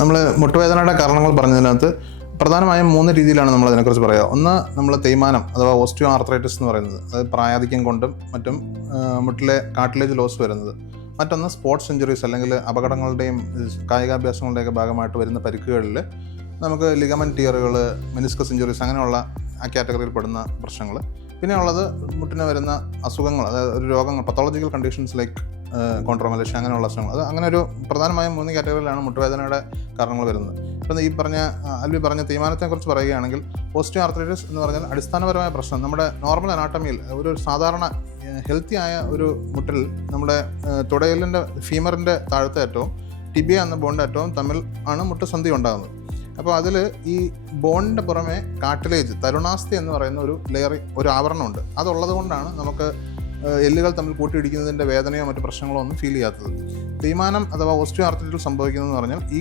നമ്മൾ മുട്ടുവേദനയുടെ കാരണങ്ങൾ പറഞ്ഞതിനകത്ത് പ്രധാനമായും 3 രീതിയിലാണ് നമ്മൾ അതിനെക്കുറിച്ച് പറയുക. ഒന്ന്, നമ്മൾ തേയ്മാനം അഥവാ ഓസ്റ്റിയോ ആർത്രൈറ്റിസ് എന്ന് പറയുന്നത്, അത് പ്രായാധിക്യം കൊണ്ടും മറ്റും മുട്ടിലെ കാർട്ടിലേജ് ലോസ് വരുന്നത്. മറ്റൊന്ന് സ്പോർട്സ് ഇഞ്ചുറീസ് അല്ലെങ്കിൽ അപകടങ്ങളുടെയും കായികാഭ്യാസങ്ങളുടെയൊക്കെ ഭാഗമായിട്ട് വരുന്ന പരിക്കുകളിൽ നമുക്ക് ലിഗമെന്റ് ടിയറുകൾ, മെനിസ്കസ് ഇഞ്ചുറീസ് അങ്ങനെയുള്ള ആ കാറ്റഗറിയിൽ പെടുന്ന പ്രശ്നങ്ങൾ. പിന്നെ ഉള്ളത് മുട്ടിന് വരുന്ന അസുഖങ്ങൾ, അതായത് ഒരു രോഗങ്ങൾ, പത്തോളജിക്കൽ കണ്ടീഷൻസ് ലൈക്ക് കോൺട്രോമലേഷ്യ അങ്ങനെയുള്ള അസുഖങ്ങൾ. അത് അങ്ങനെ ഒരു പ്രധാനമായും 3 കാറ്റഗറിയിലാണ് മുട്ടുവേദനയുടെ കാരണങ്ങൾ വരുന്നത്. ഇപ്പം ഈ അൽവി പറഞ്ഞ തേയ്മാനത്തെക്കുറിച്ച് പറയുകയാണെങ്കിൽ, ഓസ്റ്റിയോ ആർത്രൈറ്റിസ് എന്ന് പറഞ്ഞാൽ അടിസ്ഥാനപരമായ പ്രശ്നം നമ്മുടെ നോർമൽ അനാട്ടമിയിൽ ഒരു സാധാരണ ഹെൽത്തി ആയ ഒരു മുട്ടിൽ നമ്മുടെ തുടയലിൻ്റെ ഫീമറിൻ്റെ താഴത്തെ അറ്റവും ടിബിയ എന്ന ബോണിൻ്റെ അറ്റവും തമ്മിൽ ആണ് മുട്ടുസന്ധി ഉണ്ടാകുന്നത്. അപ്പോൾ അതിൽ ഈ ബോണിൻ്റെ പുറമെ കാർട്ടിലേജ്, തരുണാസ്ഥി എന്ന് പറയുന്ന ഒരു ആവരണമുണ്ട്. അതുള്ളത് കൊണ്ടാണ് നമുക്ക് എല്ലുകൾ തമ്മിൽ കൂട്ടിയിടിക്കുന്നതിൻ്റെ വേദനയോ മറ്റു പ്രശ്നങ്ങളോ ഒന്നും ഫീൽ ചെയ്യാത്തത്. തേയ്മാനം അഥവാ ഓസ്റ്റിയോ ആർത്രൈറ്റിസ് സംഭവിക്കുന്നതെന്ന് പറഞ്ഞാൽ ഈ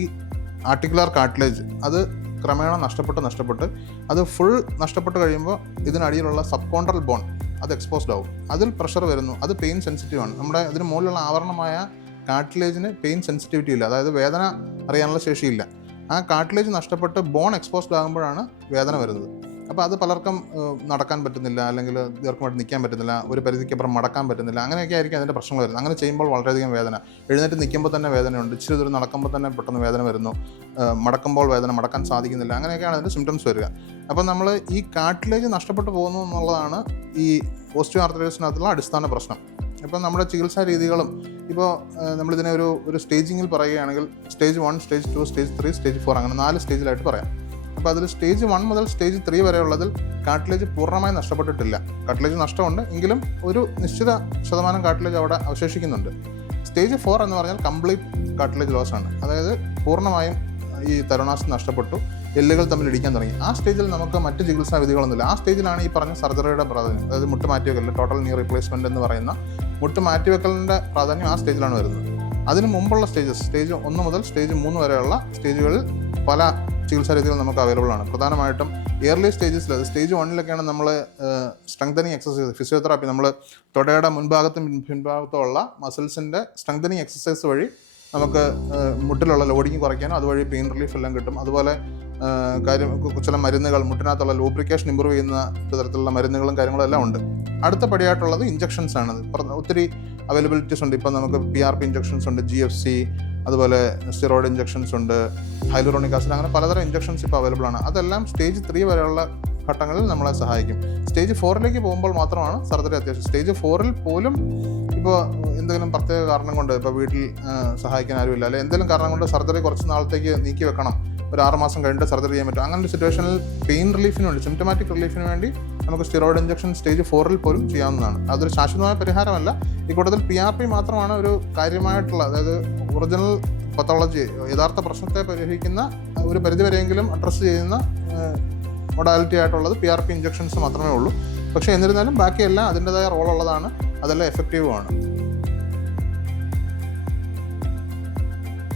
ആർട്ടിക്കുലർ കാർട്ടിലേജ് അത് ക്രമേണ നഷ്ടപ്പെട്ട് അത് ഫുൾ നഷ്ടപ്പെട്ട് കഴിയുമ്പോൾ ഇതിനടിയിലുള്ള സബ് കോൺട്രൽ ബോൺ അത് എക്സ്പോസ്ഡ് ആവും. അതിൽ പ്രഷർ വരുന്നു. അത് പെയിൻ സെൻസിറ്റീവാണ്. നമ്മുടെ ഇതിന് മുകളിലുള്ള ആവരണമായ കാർട്ടിലേജിന് പെയിൻ സെൻസിറ്റിവിറ്റി ഇല്ല, അതായത് വേദന അറിയാനുള്ള ശേഷിയില്ല. ആ കാർട്ടിലേജ് നഷ്ടപ്പെട്ട് ബോൺ എക്സ്പോസ്ഡ് ആകുമ്പോഴാണ് വേദന വരുന്നത്. അപ്പോൾ അത് പലർക്കും നടക്കാൻ പറ്റുന്നില്ല, അല്ലെങ്കിൽ ദീർഘമായിട്ട് നിൽക്കാൻ പറ്റുന്നില്ല, ഒരു പരിധിക്കപ്പുറം മടക്കാൻ പറ്റുന്നില്ല, അങ്ങനെയൊക്കെ ആയിരിക്കും അതിൻ്റെ പ്രശ്നങ്ങൾ വരുന്നത്. അങ്ങനെ ചെയ്യുമ്പോൾ വളരെയധികം വേദന, എഴുന്നേറ്റ് നിൽക്കുമ്പോൾ തന്നെ വേദനയുണ്ട്, ഇച്ചിരി ദൂരം നടക്കുമ്പോൾ തന്നെ പെട്ടെന്ന് വേദന വരുന്നു, മടക്കുമ്പോൾ വേദന, മടക്കാൻ സാധിക്കുന്നില്ല, അങ്ങനെയൊക്കെയാണ് അതിൻ്റെ സിംറ്റംസ് വരിക. അപ്പോൾ നമ്മൾ ഈ കാർട്ടിലേജ് നഷ്ടപ്പെട്ടു പോകുന്നു എന്നുള്ളതാണ് ഈ ഓസ്റ്റിയോ ആർത്രൈറ്റിസിനകത്തുള്ള അടിസ്ഥാന പ്രശ്നം. ഇപ്പം നമ്മുടെ ചികിത്സാ രീതികളും ഇപ്പോൾ നമ്മളിതിനെ ഒരു സ്റ്റേജിങ്ങിൽ പറയുകയാണെങ്കിൽ സ്റ്റേജ് 1, സ്റ്റേജ് 2, സ്റ്റേജ് 3, സ്റ്റേജ് 4 അങ്ങനെ 4 സ്റ്റേജിലായിട്ട് പറയാം. അപ്പോൾ അതിൽ സ്റ്റേജ് 1 മുതൽ സ്റ്റേജ് 3 വരെയുള്ളതിൽ കാർട്ടിലേജ് പൂർണ്ണമായി നഷ്ടപ്പെട്ടിട്ടില്ല. കാർട്ടിലേജ് നഷ്ടമുണ്ട്, എങ്കിലും ഒരു നിശ്ചിത ശതമാനം കാർട്ടിലേജ് അവിടെ അവശേഷിക്കുന്നുണ്ട്. സ്റ്റേജ് 4 എന്ന് പറഞ്ഞാൽ കംപ്ലീറ്റ് കാർട്ടിലേജ് ലോസ് ആണ്. അതായത് പൂർണ്ണമായും ഈ തരുണാസ്ഥി നഷ്ടപ്പെട്ടു, എല്ലുകൾ തമ്മിൽ ഇടിക്കാൻ തുടങ്ങി. ആ സ്റ്റേജിൽ നമുക്ക് മറ്റ് ചികിത്സാ വിധികളൊന്നുമില്ല. ആ സ്റ്റേജിലാണ് ഈ പറഞ്ഞ സർജറിയുടെ പ്രാധാന്യം, അതായത് മുട്ട് മാറ്റിവെക്കൽ, ടോട്ടൽ നീ റീപ്ലേസ്മെൻറ്റ് എന്ന് പറയുന്ന മുട്ട് മാറ്റിവെക്കലിൻ്റെ പ്രാധാന്യം ആ സ്റ്റേജിലാണ് വരുന്നത്. അതിന് മുമ്പുള്ള സ്റ്റേജ് 1 മുതൽ സ്റ്റേജ് 3 വരെയുള്ള സ്റ്റേജുകളിൽ പല ചികിത്സാ രീതികൾ നമുക്ക് അവൈലബിൾ ആണ്. പ്രധാനമായിട്ടും ഏർലി സ്റ്റേജസിൽ, അത് സ്റ്റേജ് 1 നമ്മൾ സ്ട്രെങ്തനിങ് എക്സസൈസ്, ഫിസിയോതെറാപ്പി, നമ്മൾ തുടയുടെ മുൻഭാഗത്തും പിൻഭാഗത്തുമുള്ള മസിൽസിൻ്റെ സ്ട്രെങ്തനിങ് എക്സസൈസ് വഴി നമുക്ക് മുട്ടിലുള്ള ലോഡിങ് കുറയ്ക്കാനും അതുവഴി പെയിൻ റിലീഫ് എല്ലാം കിട്ടും. അതുപോലെ ചില മരുന്നുകൾ, മുട്ടിനകത്തുള്ള ലൂബ്രിക്കേഷൻ ഇമ്പ്രൂവ് ചെയ്യുന്ന തരത്തിലുള്ള മരുന്നുകളും കാര്യങ്ങളും എല്ലാം ഉണ്ട്. അടുത്ത പടിയായിട്ടുള്ളത് ഇഞ്ചക്ഷൻസ് ആണ്. ഒത്തിരി അവൈലബിലിറ്റീസ് ഉണ്ട്. ഇപ്പം നമുക്ക് PRP ഇഞ്ചക്ഷൻസ് ഉണ്ട്, GFC, അതുപോലെ സ്റ്റിറോയിഡ് ഇഞ്ചക്ഷൻസ് ഉണ്ട്, ഹൈലൂറോണിക് ആസിഡ്, അങ്ങനെ പലതരം ഇഞ്ചക്ഷൻസ് ഇപ്പോൾ അവൈലബിൾ ആണ്. അതെല്ലാം സ്റ്റേജ് 3 വരെയുള്ള ഘട്ടങ്ങളിൽ നമ്മളെ സഹായിക്കും. സ്റ്റേജ് 4 പോകുമ്പോൾ മാത്രമാണ് സർജറി അത്യാവശ്യം. സ്റ്റേജ് 4 പോലും ഇപ്പോൾ എന്തെങ്കിലും പ്രത്യേക കാരണം കൊണ്ട്, ഇപ്പോൾ വീട്ടിൽ സഹായിക്കാൻ ആരുമില്ല, അല്ലെങ്കിൽ എന്തെങ്കിലും കാരണം കൊണ്ട് സർജറി കുറച്ച് നാളത്തേക്ക് നീക്കി വെക്കണം, ഒരു 6 മാസം കഴിഞ്ഞിട്ട് സർജറി ചെയ്യാൻ പറ്റും, അങ്ങനെ ഒരു സിറ്റുവേഷനിൽ പെയിൻ റിലീഫിന് വേണ്ടി, സിംറ്റമാറ്റിക് റിലീഫിന് വേണ്ടി നമുക്ക് സ്റ്റിറോയിഡ് ഇഞ്ചക്ഷൻ സ്റ്റേജ് 4 പോലും ചെയ്യാവുന്നതാണ്. അതൊരു ശാശ്വതമായ പരിഹാരമല്ല. ഈ കൂട്ടത്തിൽ PRP മാത്രമാണ് ഒരു കാര്യമായിട്ടുള്ള, അതായത് ഒറിജിനൽ പത്തോളജി, യഥാർത്ഥ പ്രശ്നത്തെ പരിഹരിക്കുന്ന, ഒരു പരിധിവരെയെങ്കിലും അഡ്രസ്സ് ചെയ്യുന്ന മൊഡാലിറ്റി ആയിട്ടുള്ളത് PRP ഇഞ്ചക്ഷൻസ് മാത്രമേ ഉള്ളൂ. പക്ഷേ എന്നിരുന്നാലും ബാക്കിയെല്ലാം അതിൻ്റെതായ റോളുള്ളതാണ്, അതെല്ലാം എഫക്റ്റീവുമാണ്.